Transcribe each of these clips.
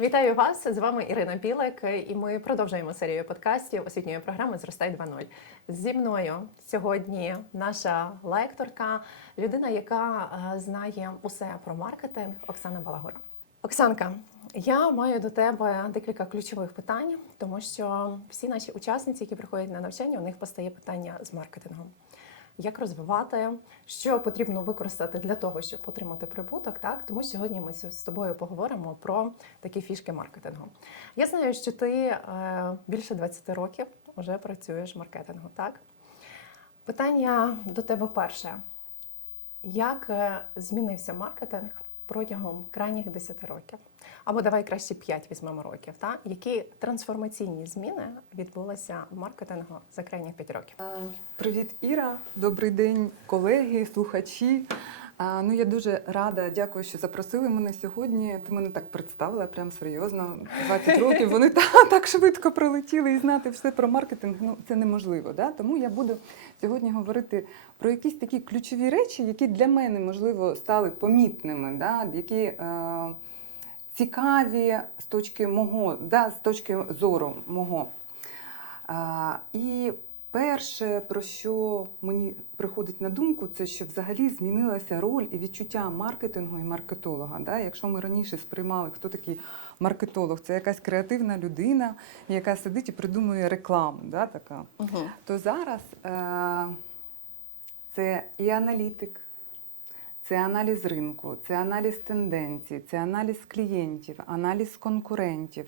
Вітаю вас! З вами Ірина Білик, і ми продовжуємо серію подкастів освітньої програми Зростай 2.0. Зі мною сьогодні наша лекторка, людина, яка е, знає усе про маркетинг, Оксана Балагура. Оксанка, я маю до тебе декілька ключових питань, тому що всі наші учасниці, які приходять на навчання, у них постає питання з маркетингом. Як розвивати, що потрібно використати для того, щоб отримати прибуток, так тому сьогодні ми з тобою поговоримо про такі фішки маркетингу. Я знаю, що ти е, більше 20 років вже працюєш маркетингу, так? Питання до тебе перше: як е, змінився маркетинг протягом крайніх 10 років? Або давай краще 5 візьмемо років. та Які трансформаційні зміни відбулися в маркетингу за крайніх 5 років? Привіт, Іра. Добрий день, колеги, слухачі. Ну, я дуже рада, дякую, що запросили мене сьогодні. Ти мене так представила, прям серйозно. 20 років вони та, так швидко пролетіли і знати все про маркетинг. Ну це неможливо. Да? Тому я буду сьогодні говорити про якісь такі ключові речі, які для мене можливо стали помітними, да? які е, цікаві з точки мого, да? з точки зору мого. А, і перше, про що мені приходить на думку, це що взагалі змінилася роль і відчуття маркетингу і маркетолога. Да? Якщо ми раніше сприймали, хто такий маркетолог, це якась креативна людина, яка сидить і придумує рекламу, да? така, Угу. то зараз е- це і аналітик. Це аналіз ринку, це аналіз тенденцій, це аналіз клієнтів, аналіз конкурентів,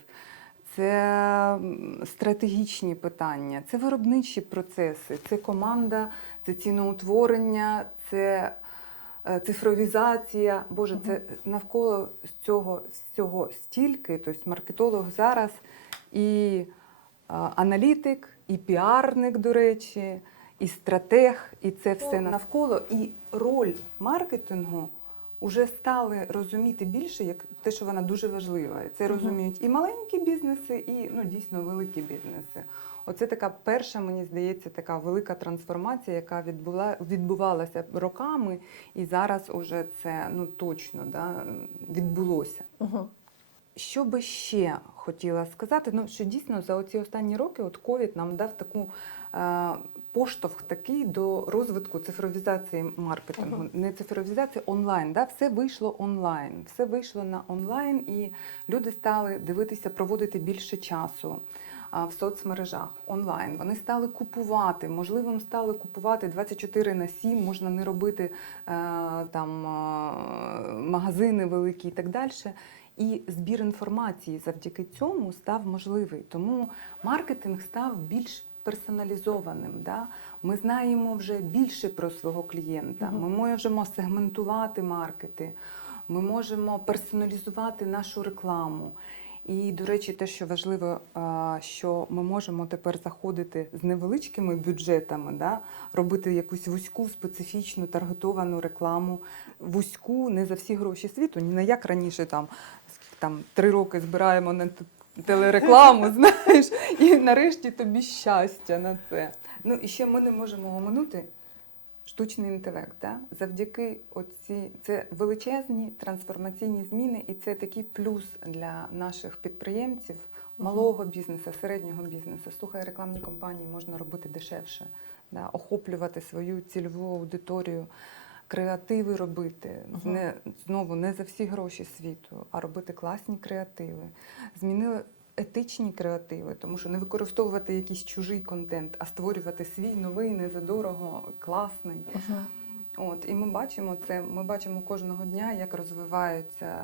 це стратегічні питання, це виробничі процеси, це команда, це ціноутворення, це е, цифровізація. Боже, це навколо цього всього стільки. Тобто маркетолог зараз і е, аналітик, і піарник, до речі, і стратег, і це все навколо. І роль маркетингу вже стали розуміти більше, як те, що вона дуже важлива. Це розуміють і маленькі бізнеси, і ну, дійсно великі бізнеси. Оце така перша, мені здається, така велика трансформація, яка відбула, відбувалася роками, і зараз уже це ну, точно да, відбулося. Угу. Що би ще хотіла сказати, ну що дійсно за оці останні роки от ковід нам дав таку е, поштовх такий до розвитку цифровізації маркетингу. Мгм. Не цифровізації онлайн. Да? Все вийшло онлайн. Все вийшло на онлайн, і люди стали дивитися, проводити більше часу. В соцмережах онлайн вони стали купувати. Можливо, стали купувати 24 на 7, можна не робити е, там е, магазини великі і так далі. І збір інформації завдяки цьому став можливий. Тому маркетинг став більш персоналізованим. Да? Ми знаємо вже більше про свого клієнта. Ми можемо сегментувати маркети, ми можемо персоналізувати нашу рекламу. І, до речі, те, що важливо, що ми можемо тепер заходити з невеличкими бюджетами, да? робити якусь вузьку, специфічну, таргетовану рекламу, вузьку, не за всі гроші світу, ні на як раніше там, там три роки збираємо на телерекламу, знаєш, і нарешті тобі щастя на це. Ну і ще ми не можемо оминути штучний інтелект. Да? Завдяки оці це величезні трансформаційні зміни, і це такий плюс для наших підприємців, малого бізнесу, середнього бізнесу. Слухай, рекламні кампанії можна робити дешевше, да? охоплювати свою цільову аудиторію. Креативи робити Мгм. не знову не за всі гроші світу, а робити класні креативи. Змінили етичні креативи, тому що не використовувати якийсь чужий контент, а створювати свій новий, не за дорого, класний. От і ми бачимо це. Ми бачимо кожного дня, як розвивається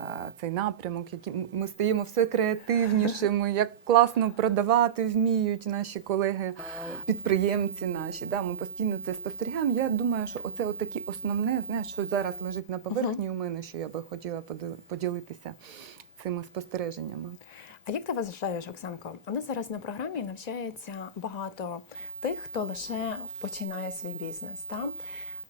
цей напрямок, які ми стаємо все креативнішими, як класно продавати вміють наші колеги, підприємці наші. Да, ми постійно це спостерігаємо. Я думаю, що оце такі основне, знаєш, що зараз лежить на поверхні у мене, що я би хотіла поділитися цими спостереженнями. А як ти вважаєш, Оксанко? У нас зараз на програмі навчається багато тих, хто лише починає свій бізнес. Та?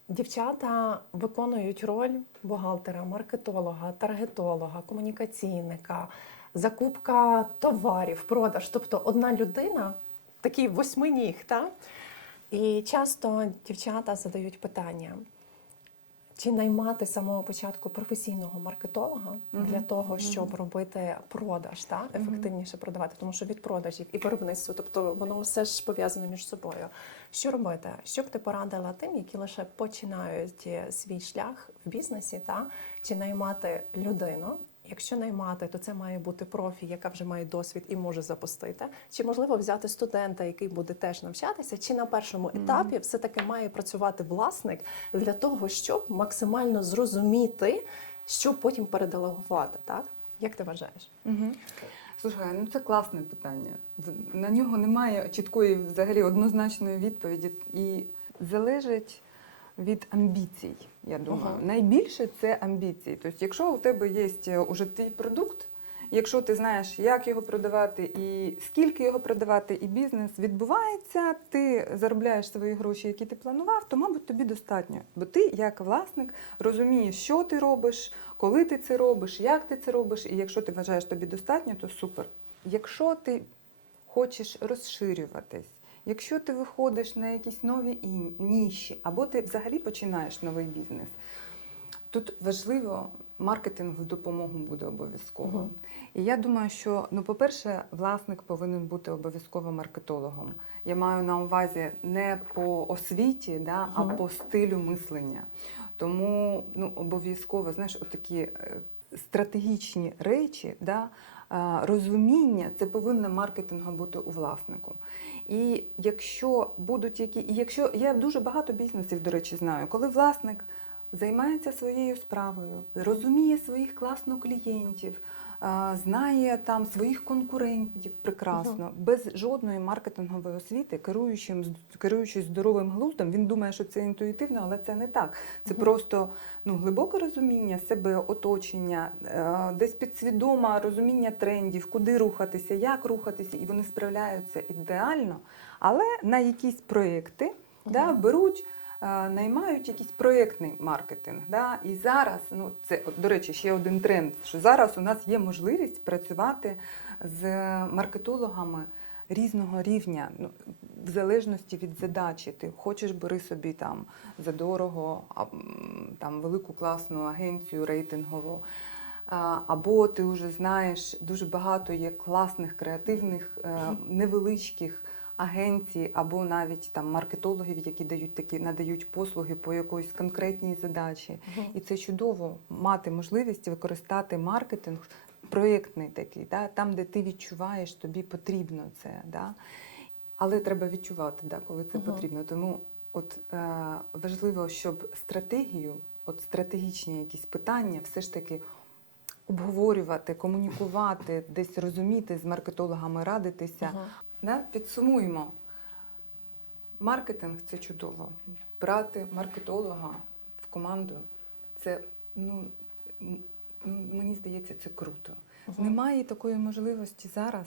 Дівчата виконують роль бухгалтера, маркетолога, таргетолога, комунікаційника, закупка товарів, продаж. Тобто одна людина, такий восьминіг, та? І часто дівчата задають питання: Чи наймати з самого початку професійного маркетолога Мгм. для того, щоб Мгм. робити продаж, так ефективніше продавати, тому що від продажів і виробництво, тобто воно все ж пов'язано між собою. Що робити? Що б ти порадила тим, які лише починають е, свій шлях в бізнесі, та чи наймати людину? Якщо наймати, то це має бути профі, яка вже має досвід і може запустити. Чи можливо взяти студента, який буде теж навчатися, чи на першому етапі все таки має працювати власник для того, щоб максимально зрозуміти, що потім переделегувати, так? Як ти вважаєш? Угу. Слухай, ну це класне питання. На нього немає чіткої взагалі однозначної відповіді. І залежить від амбіцій, я думаю. Ага. Найбільше це амбіції. Тобто, якщо у тебе є уже твій продукт, якщо ти знаєш, як його продавати і скільки його продавати, і бізнес відбувається, ти заробляєш свої гроші, які ти планував, то, мабуть, тобі достатньо. Бо ти, як власник, розумієш, що ти робиш, коли ти це робиш, як ти це робиш, і якщо ти вважаєш тобі достатньо, то супер. Якщо ти хочеш розширюватись, якщо ти виходиш на якісь нові ніші, або ти взагалі починаєш новий бізнес, тут важливо маркетинг в допомогу буде обов'язково. Мгм. І я думаю, що ну, по-перше, власник повинен бути обов'язково маркетологом. Я маю на увазі не по освіті, да, а по стилю мислення. Тому ну, обов'язково, знаєш, отакі е, стратегічні речі, да, розуміння, це повинно маркетингом бути у власнику. І якщо будуть які, і якщо я дуже багато бізнесів, до речі, знаю, коли власник займається своєю справою, розуміє своїх класно клієнтів, знає там своїх конкурентів прекрасно, без жодної маркетингової освіти, керуючим керуючись здоровим глуздом, він думає, що це інтуїтивно, але це не так. Це Мгм. просто ну глибоке розуміння себе, оточення, е, десь підсвідоме розуміння трендів, куди рухатися, як рухатися, і вони справляються ідеально. Але на якісь проекти да, беруть. Е, Наймають якийсь проєктний маркетинг. Да? І зараз, ну це до речі, ще один тренд, що зараз у нас є можливість працювати з маркетологами різного рівня, ну, в залежності від задачі. Ти хочеш бери собі там задорого, а, м, там велику класну агенцію рейтингову. Або ти вже знаєш, дуже багато є класних, креативних, е, невеличких агенцій, або навіть там маркетологів, які дають такі надають послуги по якоїсь конкретній задачі. І це чудово мати можливість використати маркетинг проєктний такий, да, там, де ти відчуваєш, тобі потрібно це. Да. Але треба відчувати, да, коли це Мгм. потрібно. Тому от, е, важливо, щоб стратегію, от стратегічні якісь питання, все ж таки обговорювати, комунікувати, десь розуміти з маркетологами, радитися. Ага. Да? Підсумуємо. Маркетинг це чудово. Брати маркетолога в команду це ну, мені здається, це круто. Ага. Немає такої можливості зараз.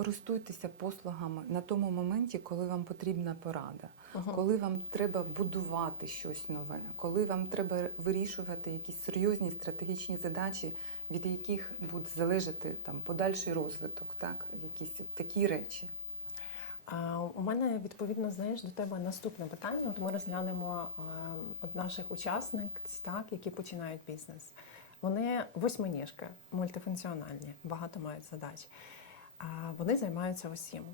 Користуйтеся послугами на тому моменті, коли вам потрібна порада, Ага. коли вам треба будувати щось нове, коли вам треба вирішувати якісь серйозні стратегічні задачі, від яких буде залежати там подальший розвиток, так якісь такі речі. А, у мене відповідно знаєш до тебе наступне питання. От ми розглянемо а, от наших учасниць, так, які починають бізнес. Вони восьминіжки, мультифункціональні, багато мають задач. Вони займаються усім.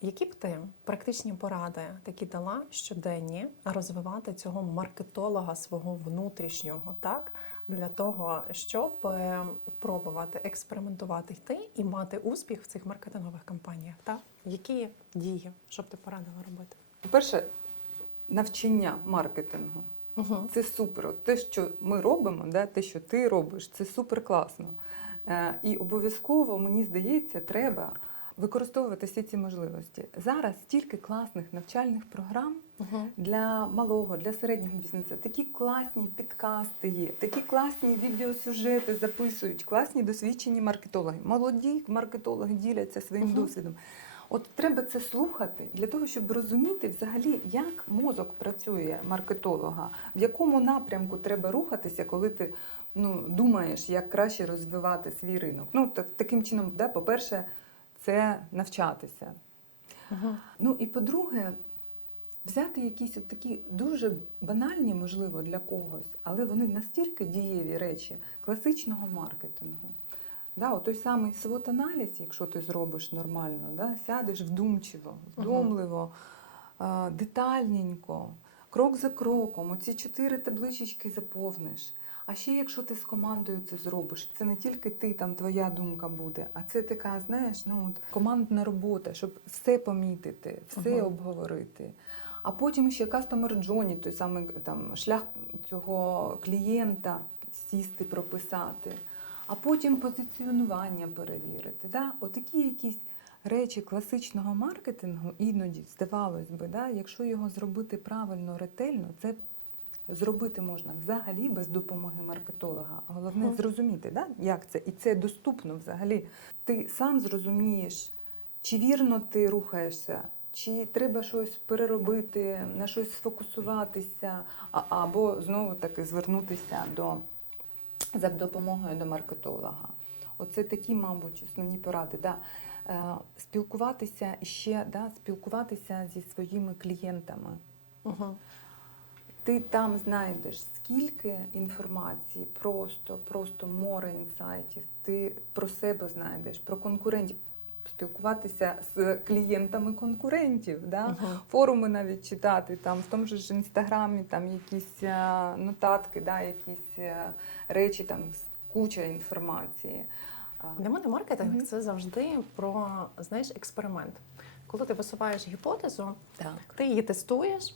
Які б ти практичні поради такі дала щоденні розвивати цього маркетолога свого внутрішнього, так для того, щоб е, пробувати експериментувати йти і мати успіх в цих маркетингових кампаніях? Так? Які дії, щоб ти порадила робити? По-перше, навчання маркетингу. Угу. Це супер. Те, що ми робимо, да, те, що ти робиш, це супер класно. Е, і обов'язково, мені здається, треба використовувати всі ці можливості. Зараз стільки класних навчальних програм Угу. для малого, для середнього бізнесу. Такі класні підкасти є, такі класні відеосюжети записують, класні досвідчені маркетологи. Молоді маркетологи діляться своїм Мгм. досвідом. От треба це слухати для того, щоб розуміти взагалі, як мозок працює маркетолога, в якому напрямку треба рухатися, коли ти ну, думаєш, як краще розвивати свій ринок. Ну, так, таким чином, да, по-перше, це навчатися. Угу. Ну і по-друге, взяти якісь от такі дуже банальні, можливо, для когось, але вони настільки дієві речі класичного маркетингу. Да, от той самий свот-аналіз, якщо ти зробиш нормально, да, сядеш вдумчиво, вдумливо, е, детальненько, крок за кроком, оці чотири табличечки заповниш. А ще якщо ти з командою це зробиш, це не тільки ти, там твоя думка буде, а це така, знаєш, ну от командна робота, щоб все помітити, все Ага. обговорити. А потім ще customer journey, той самий там шлях цього клієнта сісти, прописати, а потім позиціонування перевірити. Да? Отакі якісь речі класичного маркетингу іноді здавалось би, да? якщо його зробити правильно, ретельно, це зробити можна взагалі без допомоги маркетолога. Головне Мгм. зрозуміти, да? як це, і це доступно взагалі. Ти сам зрозумієш, чи вірно ти рухаєшся, чи треба щось переробити, на щось сфокусуватися, або знову таки звернутися до за допомогою до маркетолога. Оце такі, мабуть, основні поради. Да. Е, Спілкуватися ще да, спілкуватися зі своїми клієнтами. Угу. Ти там знайдеш скільки інформації, просто, просто море інсайтів. Ти про себе знайдеш, про конкурентів. Спілкуватися з клієнтами конкурентів, да? Угу. форуми навіть читати, там в тому ж інстаграмі там якісь е, нотатки, да, якісь е, речі, там куча інформації. Для мене маркетинг Мгм. це завжди про знаєш експеримент. Коли ти висуваєш гіпотезу, Так. ти її тестуєш,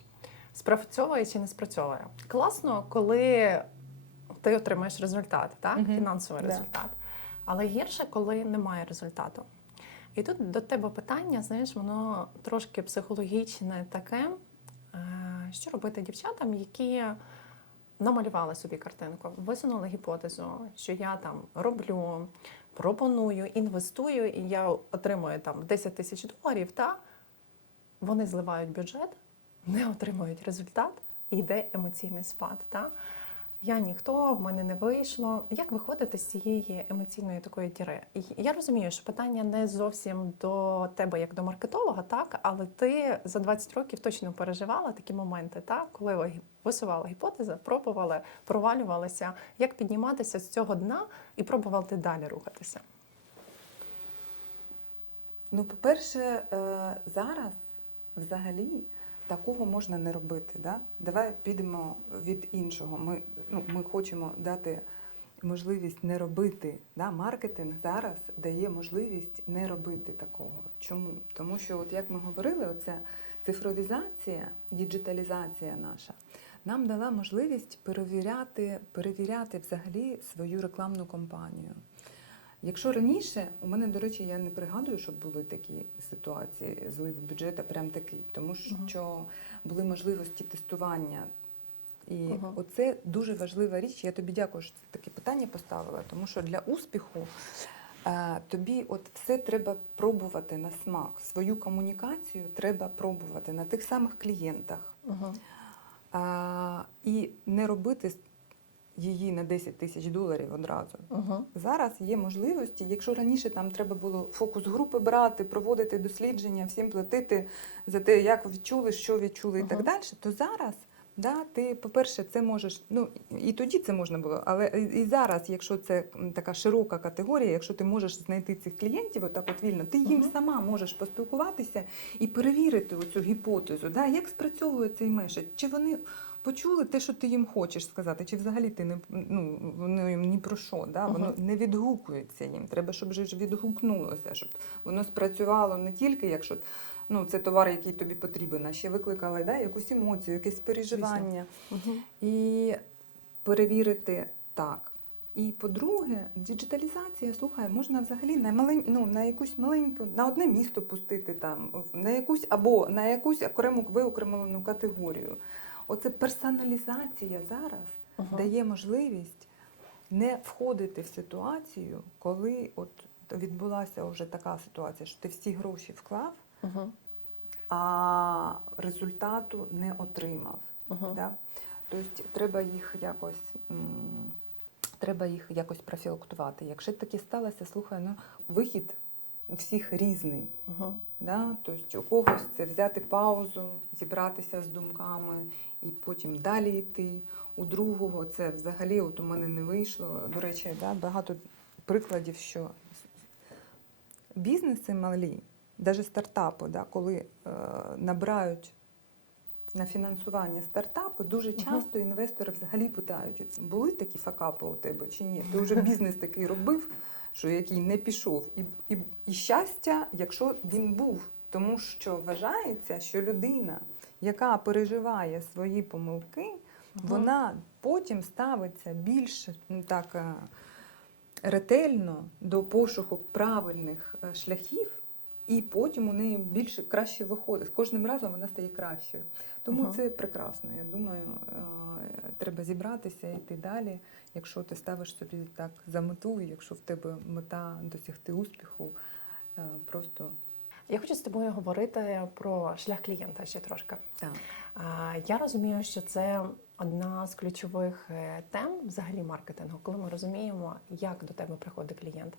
спрацьовує чи не спрацьовує. Класно, коли ти отримаєш результат, так? Мгм. фінансовий Да. результат. Але гірше, коли немає результату. І тут до тебе питання, знаєш, воно трошки психологічне таке. е, Що робити дівчатам, які намалювали собі картинку, висунули гіпотезу, що я там роблю, пропоную, інвестую, і я отримую там 10 тисяч доларів, та вони зливають бюджет, не отримують результат, і йде емоційний спад. Та? Я ніхто, в мене не вийшло. Як виходити з цієї емоційної такої діри? Я розумію, що питання не зовсім до тебе, як до маркетолога, так, але ти за 20 років точно переживала такі моменти, так, коли ви висувала гіпотези, пробували, провалювалися, як підніматися з цього дна і пробувати далі рухатися. Ну, по-перше, е, зараз взагалі такого можна не робити. Да? Давай підемо від іншого. Ми, ну, ми хочемо дати можливість не робити. Да? Маркетинг зараз дає можливість не робити такого. Чому? Тому що, от як ми говорили, оця цифровізація, діджиталізація наша. Нам дала можливість перевіряти, перевіряти взагалі свою рекламну кампанію. Якщо раніше, у мене, до речі, я не пригадую, щоб були такі ситуації, злив бюджету, прям такий, тому що були можливості тестування. І Мгм. оце дуже важлива річ. Я тобі дякую, що ти таке питання поставила, тому що для успіху е, тобі от все треба пробувати на смак. Свою комунікацію треба пробувати на тих самих клієнтах. Угу. А, і не робити її на 10 тисяч доларів одразу. Угу. Зараз є можливості, якщо раніше там треба було фокус групи брати, проводити дослідження, всім платити за те, як відчули, що відчули і так далі, то зараз. Да, ти, по-перше, це можеш, ну і тоді це можна було, але і зараз, якщо це така широка категорія, якщо ти можеш знайти цих клієнтів, отак от вільно, ти їм Мгм. сама можеш поспілкуватися і перевірити оцю гіпотезу, да, як спрацьовує цей меседж, чи вони почули те, що ти їм хочеш сказати, чи взагалі ти не ну воно їм ні про що, да? воно Мгм. не відгукується їм. Треба, щоб ж відгукнулося, щоб воно спрацювало не тільки якщо ну, це товар, який тобі потрібен, а ще викликало да, якусь емоцію, якесь переживання. Угу. І перевірити так. І по-друге, діджиталізація, слухай, можна взагалі на малень, ну, на якусь маленьку, на одне місто пустити там, на якусь або на якусь окрему виокремлену категорію. Оце персоналізація зараз Угу. дає можливість не входити в ситуацію, коли от відбулася вже така ситуація, що ти всі гроші вклав, Угу. а результату не отримав. Угу. Да? Тобто треба їх якось. Треба їх якось профілактувати. Якщо таке сталося, слухай, ну вихід у всіх різний. Угу. Да? Тобто у когось це взяти паузу, зібратися з думками і потім далі йти. У другого це взагалі от у мене не вийшло. До речі, да, багато прикладів, що бізнеси малі, навіть стартапи, да, коли е, набирають на фінансування стартапи, дуже часто інвестори взагалі питають, були такі факапи у тебе чи ні? Ти вже бізнес такий робив, що який не пішов. І, і, і щастя, якщо він був. Тому що вважається, що людина, яка переживає свої помилки, вона потім ставиться більш ну, так, е, ретельно до пошуку правильних е, шляхів, і потім у неї більше краще виходить. З кожним разом вона стає кращою. Тому Ага. це прекрасно. Я думаю, е, треба зібратися і йти далі. Якщо ти ставиш собі так за мету, і якщо в тебе мета досягти успіху, просто Я хочу з тобою говорити про шлях клієнта ще трошки. так. Я розумію, що це одна з ключових е, тем взагалі маркетингу, коли ми розуміємо, як до тебе приходить клієнт,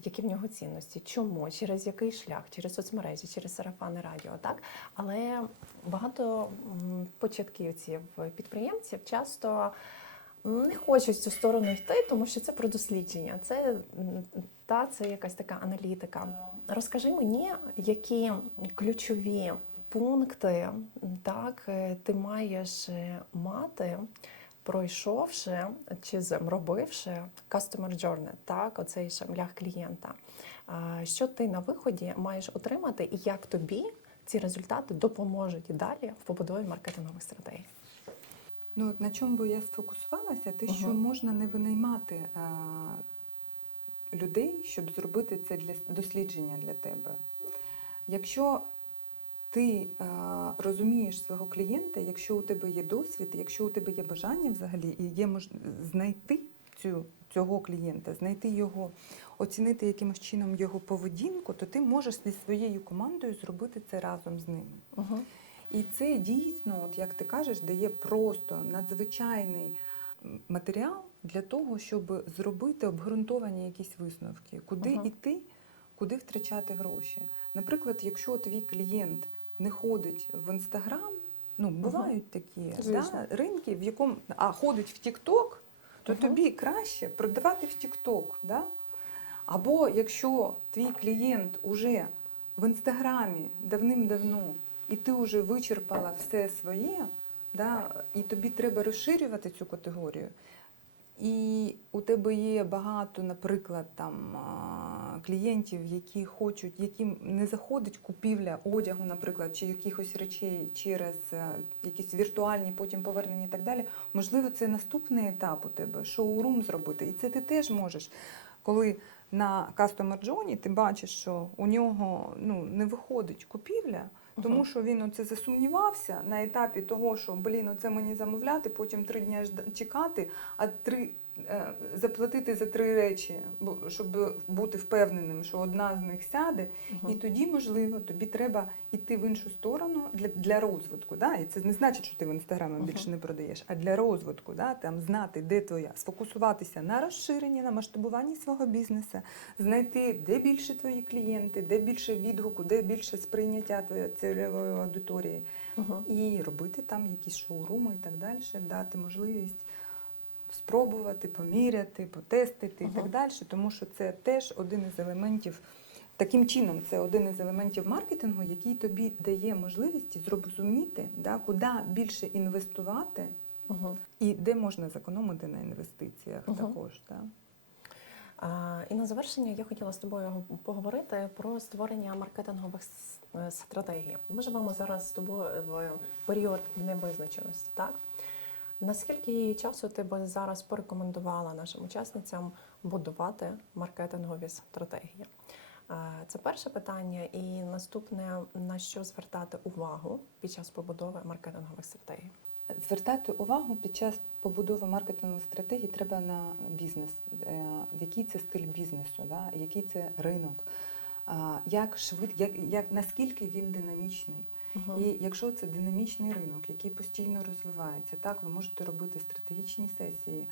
які в нього цінності, чому, через який шлях, через соцмережі, через сарафани радіо, так але багато початківців, підприємців часто не хочуть в цю сторону йти, тому що це про дослідження, це та це якась така аналітика. Розкажи мені, які ключові пункти так е, ти маєш е, мати, пройшовши чи зробивши customer journey, так, оцей шлях клієнта. Що ти на виході маєш отримати, і як тобі ці результати допоможуть і далі в побудові маркетингових стратегій? Ну, от на чому би я сфокусувалася, те, що Мгм. можна не винаймати а, людей, щоб зробити це для дослідження для тебе. Якщо ти а, розумієш свого клієнта, якщо у тебе є досвід, якщо у тебе є бажання взагалі, і є мож... знайти цю, цього клієнта, знайти його, оцінити якимось чином його поведінку, то ти можеш зі своєю командою зробити це разом з ним. Угу. І це дійсно, от як ти кажеш, дає просто надзвичайний матеріал для того, щоб зробити обґрунтовані якісь висновки, куди Ага. йти, куди втрачати гроші. Наприклад, якщо твій клієнт не ходить в інстаграм, ну бувають такі да, ринки, в якому а ходить в Тікток, то Ага. тобі краще продавати в Тікток. Да? Або якщо твій клієнт уже в інстаграмі давним-давно, і ти вже вичерпала все своє, да, і тобі треба розширювати цю категорію. І у тебе є багато, наприклад, там клієнтів, які хочуть, яким не заходить купівля одягу, наприклад, чи якихось речей через е, якісь віртуальні, потім повернення і так далі. Можливо, це наступний етап у тебе шоурум зробити. І це ти теж можеш, коли на Customer Journey ти бачиш, що у нього ну, не виходить купівля. Тому що він оце засумнівався на етапі того, що блін, оце мені замовляти, потім три дні чекати, а три заплатити за три речі, щоб бути впевненим, що одна з них сяде, і тоді, можливо, тобі треба йти в іншу сторону для, для розвитку. Да? І це не значить, що ти в інстаграмі Мгм. більше не продаєш, а для розвитку, да? там знати, де твоя, сфокусуватися на розширенні, на масштабуванні свого бізнесу, знайти, де більше твої клієнти, де більше відгуку, де більше сприйняття твоєї цільової аудиторії, Угу. і робити там якісь шоуруми і так далі, дати можливість спробувати, поміряти, потестити і Ага. так далі, тому що це теж один із елементів. Таким чином, це один із елементів маркетингу, який тобі дає можливість зрозуміти, да, куди більше інвестувати Угу. і де можна зекономити на інвестиціях Ага. також. Да. А, І на завершення я хотіла з тобою поговорити про створення маркетингових е, стратегій. Ми живемо зараз з тобою в період невизначеності, так? Наскільки часу ти би зараз порекомендувала нашим учасницям будувати маркетингові стратегії? Це перше питання. І наступне на що звертати увагу під час побудови маркетингових стратегій? Звертати увагу під час побудови маркетингової стратегії треба на бізнес, Е, який це стиль бізнесу, да? який це ринок, як швид, як, як, наскільки він динамічний. Угу. І якщо це динамічний ринок, який постійно розвивається, так ви можете робити стратегічні сесії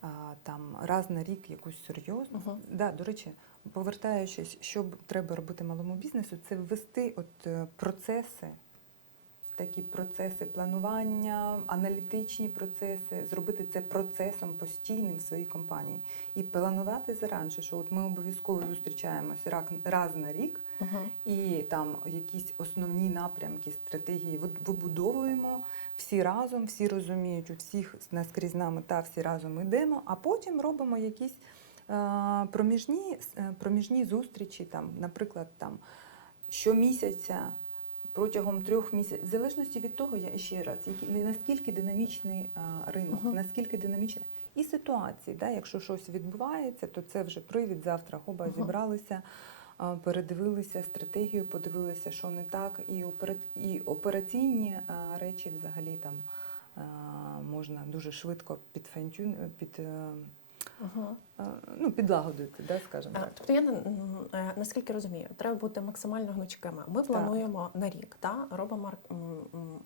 а, там раз на рік якусь серйозну. Угу. Да, до речі, повертаючись, що треба робити малому бізнесу, це ввести от е, процеси, такі процеси планування, аналітичні процеси, зробити це процесом постійним в своїй компанії і планувати заранше, що от ми обов'язково зустрічаємося рак- раз на рік. Мгм. І там якісь основні напрямки стратегії вибудовуємо всі разом, всі розуміють, у всіх наскрізна мета, всі разом йдемо, а потім робимо якісь е, проміжні, е, проміжні зустрічі, там, наприклад, там, щомісяця. Протягом трьох місяців, в залежності від того, я ще раз, які, наскільки динамічний а, ринок, Мгм. наскільки динамічна і ситуації. Да, якщо щось відбувається, то це вже привід завтра. Хоба Мгм. зібралися, а, передивилися стратегію, подивилися, що не так, і, опера... і операційні речі взагалі там можна дуже швидко під, е, Мгм. е, ну, підлагодити, да, скажімо так. Тобто я е, наскільки розумію, треба бути максимально гнучкими. Ми плануємо на рік, та робимо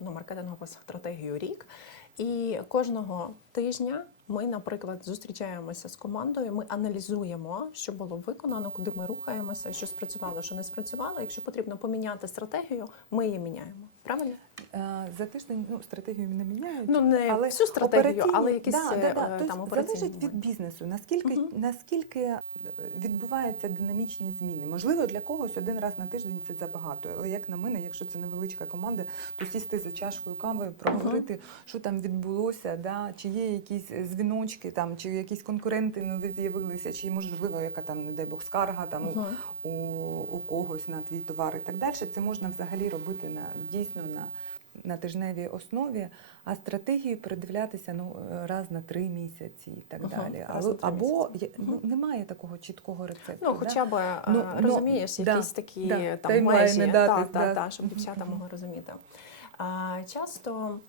ну, маркетингову стратегію рік. І кожного тижня ми, наприклад, зустрічаємося з командою. Ми аналізуємо, що було виконано, куди ми рухаємося, що спрацювало, що не спрацювало. Якщо потрібно поміняти стратегію, ми її міняємо. Правильно? Е, За тиждень ну, стратегію не міняють. Ну не але всю стратегію, але якісь да, е, да, да. е, Тобто там залежить від бізнесу, наскільки, Мгм. наскільки відбуваються динамічні зміни. Можливо, для когось один раз на тиждень це забагато. Але як на мене, якщо це невеличка команда, то сісти за чашкою кави, проговорити, що там відбулося, да, чи є якісь дзвіночки, там, чи якісь конкуренти нові з'явилися, чи можливо, яка там, не дай Бог, скарга там у Мгм. у, у когось на твій товар і так далі. Це можна взагалі робити на дійсно на, на тижневій основі, а стратегію передивлятися ну, раз на три місяці і так далі. раз Але- на три або місяці. ну, немає такого чіткого рецепту. Ну, хоча б е, Ну, ну, розумієш, да, якісь такі да, там межі, та, та, да. та, щоб дівчата могли розуміти. А, часто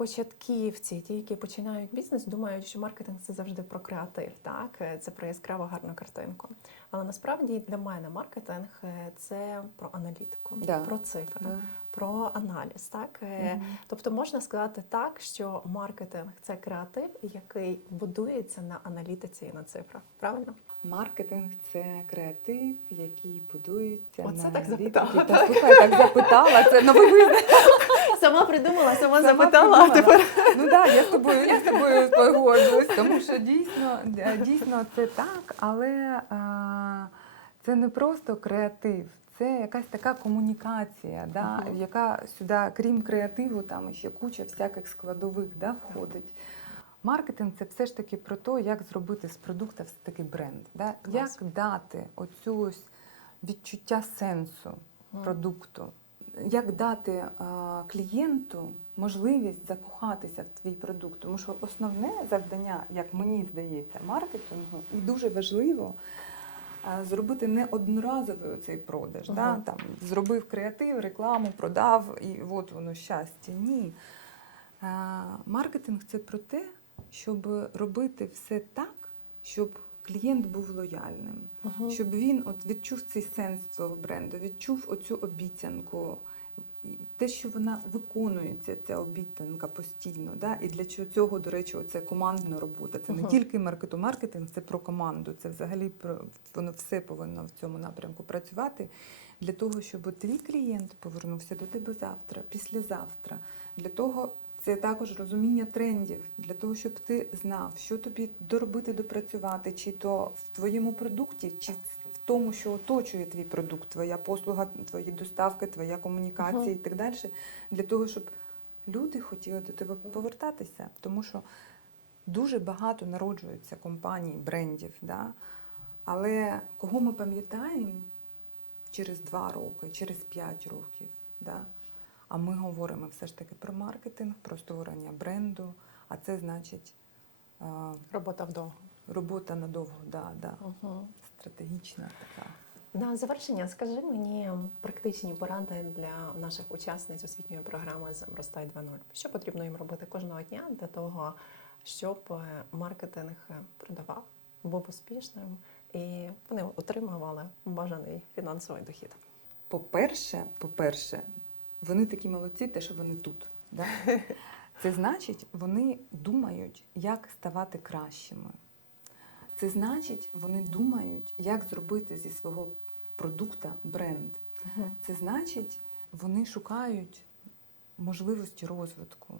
початківці, ті, які починають бізнес, думають, що маркетинг це завжди про креатив, так Е, це про яскраву гарну картинку. Але насправді для мене маркетинг е, це про аналітику, Да. про цифри, Да. про аналіз. Так Мгм. Тобто можна сказати так, що маркетинг це креатив, який будується на аналітиці і на цифрах. Правильно? Маркетинг це креатив, який будується Оце на так запитала. Та, слухай, так запитала. Це новий. Сама придумала, сама, Сама запитала, а тепер Ну так, я з тобою, я з тобою погоджуюсь, тому що дійсно, е, дійсно це так, але а, це не просто креатив, це якась така комунікація, да, Мгм. яка сюди, крім креативу, там ще куча всяких складових да, входить. Маркетинг це все ж таки про те, як зробити з продукту все таки бренд. Да? Клас. Як дати оцю ось відчуття сенсу продукту. Як дати клієнту можливість закохатися в твій продукт? Тому що основне завдання, як мені здається, маркетингу, і дуже важливо зробити не одноразовий цей продаж. Ага. Да? Там, зробив креатив, рекламу, продав, і от воно щастя. Ні. Маркетинг це про те, щоб робити все так, щоб клієнт був лояльним Мгм. щоб він от відчув цей сенс свого бренду, відчув оцю обіцянку, те, що вона виконується, ця обіцянка постійно. Да? І для цього, до речі, це командна робота. Це не тільки маркету, маркетинг, це про команду. Це взагалі про воно все повинно в цьому напрямку працювати. Для того, щоб твій клієнт повернувся до тебе завтра, післязавтра. Для того це також розуміння трендів, для того, щоб ти знав, що тобі доробити, допрацювати, чи то в твоєму продукті, чи в тому, що оточує твій продукт, твоя послуга, твої доставки, твоя комунікація Мгм. і так далі, для того, щоб люди хотіли до тебе повертатися. Тому що дуже багато народжується компаній, брендів. Да? Але кого ми пам'ятаємо через два роки, через п'ять років? Да? А ми говоримо все ж таки про маркетинг, про створення бренду, а це значить а, Робота вдовго. робота надовго, да, да, Мгм. стратегічна така. На завершення скажи мені практичні поради для наших учасниць освітньої програми «Зростай 2.0». Що потрібно їм робити кожного дня для того, щоб е, маркетинг е, продавав, був успішним і вони отримували бажаний фінансовий дохід. По-перше, по-перше, вони такі молодці, те, що вони тут. Да? Це значить, вони думають, як ставати кращими. Це значить, вони думають, як зробити зі свого продукта бренд. Це значить, вони шукають можливості розвитку.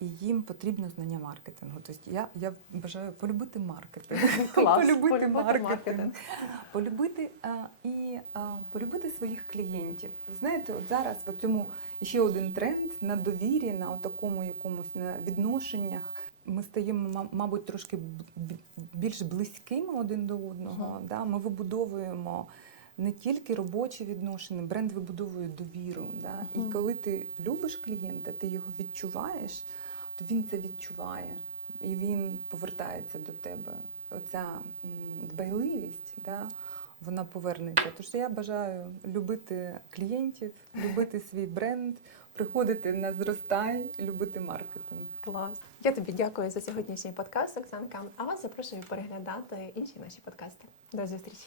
І їм потрібно знання маркетингу. Тобто я, я бажаю полюбити маркетинг. Клас, полюбити, полюбити маркетинг. маркетинг. Полюбити а, і а, полюбити своїх клієнтів. Знаєте, от зараз в цьому ще один тренд на довірі, на такому якомусь на відношеннях. Ми стаємо, ма- мабуть, трошки більш близькими один до одного. Мгм. Да? Ми вибудовуємо не тільки робочі відношення, бренд вибудовує довіру. Да? Мгм. І коли ти любиш клієнта, ти його відчуваєш, то він це відчуває і він повертається до тебе. Оця дбайливість, да, вона повернеться. Тож я бажаю любити клієнтів, любити свій бренд, приходити на зростай, любити маркетинг. Клас. Я тобі дякую за сьогоднішній подкаст, Оксанка. А вас запрошую переглядати інші наші подкасти. До зустрічі.